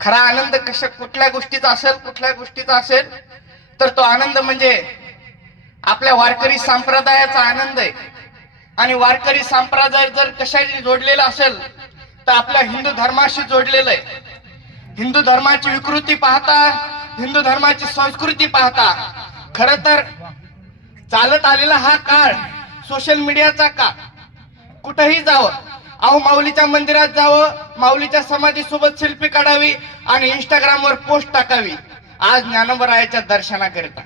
खरा आनंद कुठल्या गोष्टीचा असेल तर तो आनंद म्हणजे आपल्या वारकरी संप्रदायाचा आनंद आहे. आणि वारकरी संप्रदाय जर कशाशी जोडलेला असेल तर आपल्या हिंदू धर्माशी जोडलेलं आहे. हिंदू धर्माची विकृती पाहता, हिंदू धर्माची संस्कृती पाहता, खर तर चालत आलेला हा काळ सोशल मीडियाचा काळ. कुठेही जावं, अहो माऊलीच्या मंदिरात जावं, माऊलीच्या समाधी सोबत सेल्फी काढावी आणि इंस्टाग्रामवर पोस्ट टाकावी. आज ज्ञानोबरायाच्या दर्शनाकरिता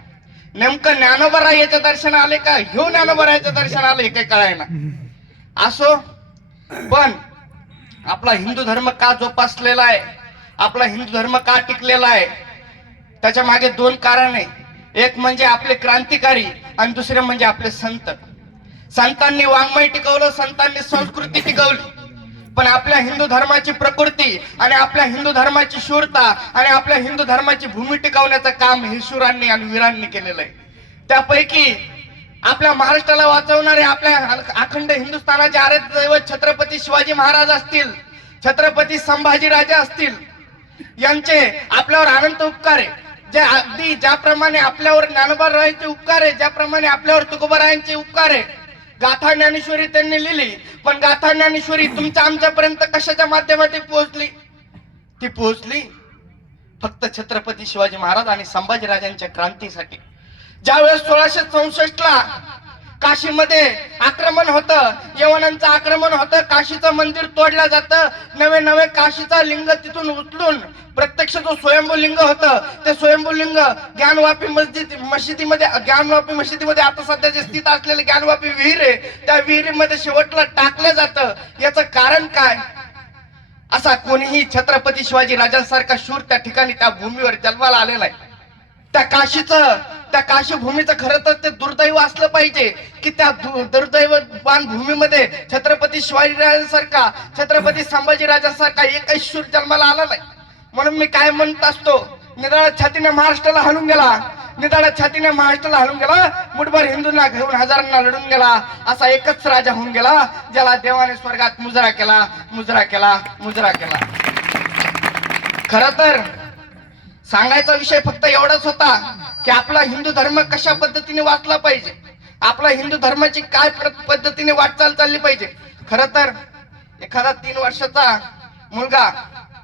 नेमकं ज्ञानोबरायाच्या दर्शन आले का ह्यो ज्ञानोबरायाच्या दर्शन आले काही कळायना. असो, पण आपला हिंदू धर्म का जोपासलेला आहे, आपला हिंदू धर्म का टिकलेला आहे, त्याच्या मागे दोन कारण आहे. एक म्हणजे आपले क्रांतिकारी आणि दुसरे म्हणजे आपले संत. संतांनी वाङ्मय टिकवलं, संतांनी संस्कृती टिकवली. पण आपल्या हिंदू धर्माची प्रकृती आणि आपल्या हिंदू धर्माची शूरता आणि आपल्या हिंदू धर्माची भूमी टिकवण्याचं काम हे शूरांनी आणि वीरांनी केलेलं आहे. त्यापैकी आपल्या महाराष्ट्राला वाचवणारे, आपल्या अखंड हिंदुस्थानाचे आराध्य दैवत छत्रपती शिवाजी महाराज असतील, छत्रपती संभाजीराजे असतील, यांचे आपल्यावर अनंत उपकार आहे. जे अगदी ज्याप्रमाणे आपल्यावर ज्ञानोबारायांचे उपकार आहे, ज्याप्रमाणे आपल्यावर तुकोबारायांचे उपकार आहे. गाथा ज्ञानेश्वरी त्यांनी लिहिली, पण गाथा ज्ञानेश्वरी तुमच्या आमच्यापर्यंत कशाच्या माध्यमातून पोहोचली? ती पोहोचली फक्त छत्रपती शिवाजी महाराज आणि संभाजीराजांच्या क्रांतीसाठी. ज्यावेळेस 1664ला काशीमध्ये आक्रमण होतं, यवनांचं आक्रमण होतं, काशीचं मंदिर तोडलं जातं, नवे नवे काशीचा लिंग तिथून उचलून प्रत्यक्ष जो स्वयंभू लिंग होतं ते स्वयंभू लिंग ज्ञानवापी मशिदीमध्ये आता सध्या जे स्थित असलेले ज्ञानवापी विहीर आहे त्या विहिरीमध्ये शेवटला टाकलं जातं. याचं कारण काय? असा कोणीही छत्रपती शिवाजी राजांसारखा शूर त्या ठिकाणी त्या भूमीवर जन्माला आलेला आहे. त्या काशी भूमीचं खरं तर ते दुर्दैव असलं पाहिजे की त्या दुर्दैववान भूमीमध्ये छत्रपती शिवाजीराजांसारखा, छत्रपती संभाजीराजांसारखा एकही शूर जन्माला आला नाही. म्हणून मी काय म्हणत असतो, निराळ्या छातीने महाराष्ट्राला हलून गेला, निराळ्या छातीने महाराष्ट्राला हलून गेला, मुठभर हिंदूंना घेऊन हजारांना लढून गेला, असा एकच राजा होऊन गेला ज्याला देवाने स्वर्गात मुजरा केला, मुजरा केला, मुजरा केला. खर तर सांगायचा विषय फक्त एवढाच होता की आपला हिंदू धर्म कशा पद्धतीने वाचला पाहिजे, आपला हिंदू धर्माची काय पद्धतीने वाटचाल चालली पाहिजे. खर तर एखादा 3 वर्षाचा मुलगा,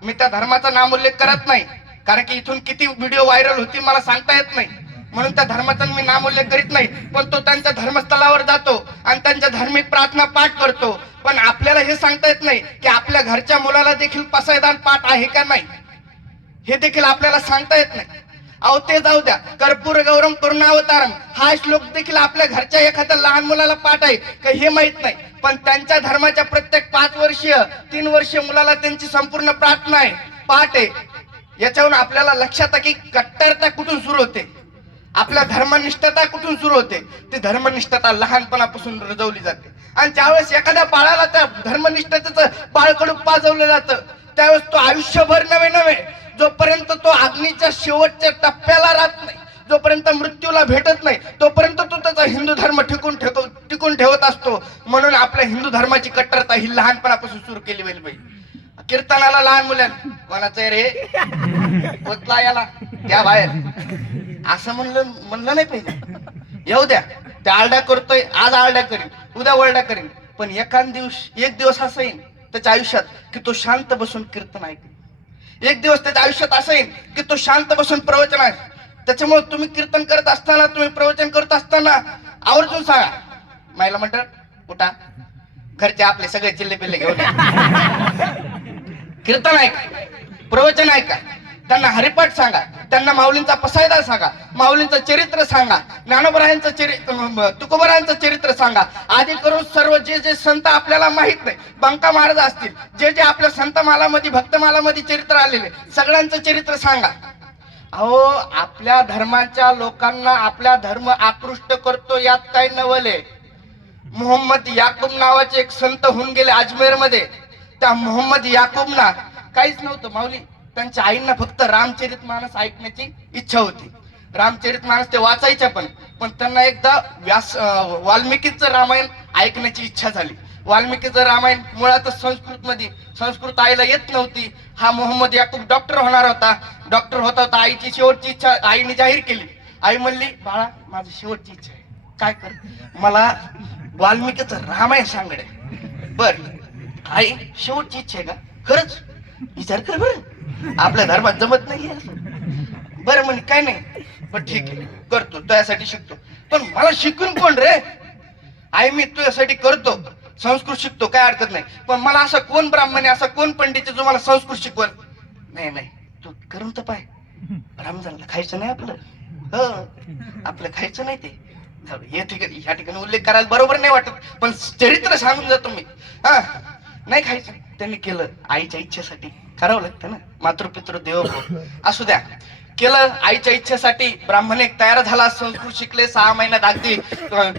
मी त्या धर्माचा नामोल्लेख करत नाही कारण की इथून किती व्हिडिओ व्हायरल होती मला सांगता येत नाही, म्हणून त्या धर्माचा मी नामोल्लेख करीत नाही, पण तो त्यांच्या धर्मस्थळावर जातो आणि त्यांच्या धार्मिक प्रार्थना पाठ करतो. पण आपल्याला हे सांगता येत नाही की आपल्या घरच्या मुलाला देखील पसायदान पाठ आहे का नाही, हे देखील आपल्याला सांगता येत नाही. अहो ते जाऊ द्या, कर्पूर गौरम करुणावतारम हा श्लोक देखील आपल्या घरच्या एखाद्या लहान मुलाला पाठ आहे का हे माहित नाही. पण त्यांच्या धर्माच्या प्रत्येक 5 वर्षीय 3 वर्षीय मुलाला त्यांची संपूर्ण प्रार्थना आहे, पाठ आहे. याच्यावरून आपल्याला लक्षात आहे की कट्टरता कुठून सुरू होते, आपल्या धर्मनिष्ठता कुठून सुरू होते. ती धर्मनिष्ठता लहानपणापासून रुजवली जाते. आणि ज्यावेळेस एखाद्या बाळाला त्या धर्मनिष्ठतेचं बाळकडून पाजवलं जातं त्यावेळेस तो आयुष्यभर नवे जोपर्यंत तो अग्नीच्या शेवटच्या टप्प्याला राहत नाही, जोपर्यंत मृत्यूला भेटत नाही, तोपर्यंत तो त्याचा हिंदू धर्म टिकून ठेवत असतो. म्हणून आपल्या हिंदू धर्माची कट्टरता ही लहानपणापासून सुरू केली पाहिजे. कीर्तनाला लहान मुलांना कोणाचं रे पोचला याला त्या बाहेर असं म्हणलं नाही पाहिजे. येऊ द्या, ते आरडा करतोय, आज आरडा करीन, उद्या ओरडा करीन, पण एक दिवस असं येईल त्याच्या आयुष्यात की तो शांत बसून कीर्तन ऐकेल. एक दिवस त्याच्या आयुष्यात असं येईल की तो शांत बसून प्रवचन आहे. त्याच्यामुळे तुम्ही कीर्तन करत असताना, तुम्ही प्रवचन करत असताना आवर्जून सांगा, मायला म्हणतात उठा, घरचे आपले सगळे चिल्ले पिल्ले घेऊन कीर्तन ऐका, प्रवचन ऐका, त्यांना हरिपाठ सांगा, त्यांना माऊलींचा पसायदान सांगा, माऊलींचं चरित्र सांगा, ज्ञानोबरायांचं चरित्र, तुकोबारायांचं चरित्र सांगा. आधी करून सर्व जे संत आपल्याला माहित नाही, बंका महाराज असतील, जे आपल्या संत मालामध्ये, भक्त मालामध्ये चरित्र आलेले सगळ्यांचं चरित्र सांगा. अहो आपल्या धर्माच्या लोकांना आपला धर्म आकृष्ट करतो यात काही नवले. मोहम्मद याकूब नावाचे एक संत होऊन गेले अजमेर मध्ये. त्या मोहम्मद याकूबना काहीच नव्हतं, माऊली त्यांच्या आईंना फक्त रामचरितमानस ऐकण्याची इच्छा होती. रामचरितमानस ते वाचायच्या पण त्यांना एकदा वाल्मिकीचं रामायण ऐकण्याची इच्छा झाली. वाल्मिकीचं रामायण मुळातच संस्कृत आईला येत नव्हती. हा मोहम्मद याकूब डॉक्टर होणार होता. डॉक्टर होता आईची शेवटची इच्छा आईने जाहीर केली. आई म्हणली, बाळा माझी शेवटची इच्छा आहे, काय कर, मला वाल्मिकीचं रामायण सांगडे. बर आई, शेवटची इच्छा आहे का? खरंच? विचार कर बरं, आपल्या धर्मात जमत नाही असं. बरं म्हणे काय नाही, पण ठीक आहे करतो, तुझ्यासाठी शिकतो. पण मला शिकून कोण रे? आई मी तुझ्यासाठी करतो, संस्कृत शिकतो, काय हरकत नाही. पण मला असं कोण ब्राह्मण आहे, असा कोण पंडित आहे जो मला संस्कृत शिकवल? नाही नाही, तू करून तर पाय. ब्राह्मणाला खायचं नाही आपलं, हो आपलं खायचं नाही ते. या ठिकाणी उल्लेख करायला बरोबर नाही वाटत, पण चरित्र सांगून जातो मी. हा नाही खायचं, त्यांनी केलं आईच्या इच्छेसाठी, करावं लागतं ना, मातृपितृ देवो भव. असू द्या, केलं आईच्या इच्छेसाठी. ब्राह्मण एक तयार झाला, संस्कृत शिकले 6 महिन्यात, अगदी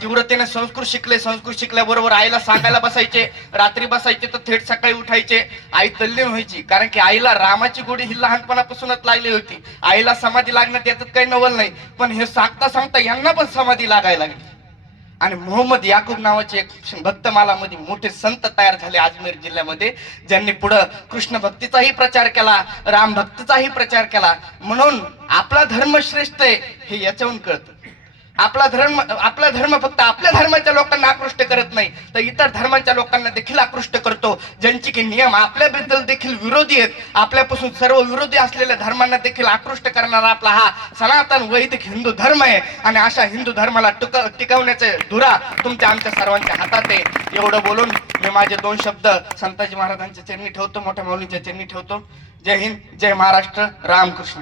तीव्रतेने संस्कृत शिकले. संस्कृत शिकल्याबरोबर आईला सांगायला बसायचे, रात्री बसायचे तर थेट सकाळी उठायचे. आई तल्लीन व्हायची, कारण की आईला रामाची गोडी ही लहानपणापासूनच लागली होती. आईला समाधी लागण्यात याच्यात काही नवल नाही, पण हे सांगता सांगता यांना पण समाधी लागायला लागली. आणि मोहम्मद याकूब नावाचे एक भक्तमालामध्ये मोठे संत तयार झाले अजमेर जिल्ह्यामध्ये, ज्यांनी पुढे कृष्ण भक्तीचाही प्रचार केला, राम भक्तीचाही प्रचार केला. म्हणून आपला धर्म श्रेष्ठ आहे हे याच्याहून कळतं. आपला धर्म फक्त आपल्या धर्माच्या लोकांना आकृष्ट करत नाही, तर इतर धर्माच्या लोकांना देखील आकृष्ट करतो. ज्यांचे की नियम आपल्याबद्दल देखील विरोधी आहेत, आपल्यापासून सर्व विरोधी असलेल्या धर्मांना देखील आकृष्ट करणारा आपला हा सनातन वैदिक हिंदू धर्म आहे. आणि अशा हिंदू धर्माला टिकवण्याचे धुरा तुमच्या आमच्या सर्वांच्या हातात आहे. एवढं बोलून मी माझे 2 शब्द संताजी महाराजांच्या चरणी ठेवतो, मोठ्या माऊलींच्या चरणी ठेवतो. जय हिंद, जय महाराष्ट्र, रामकृष्ण.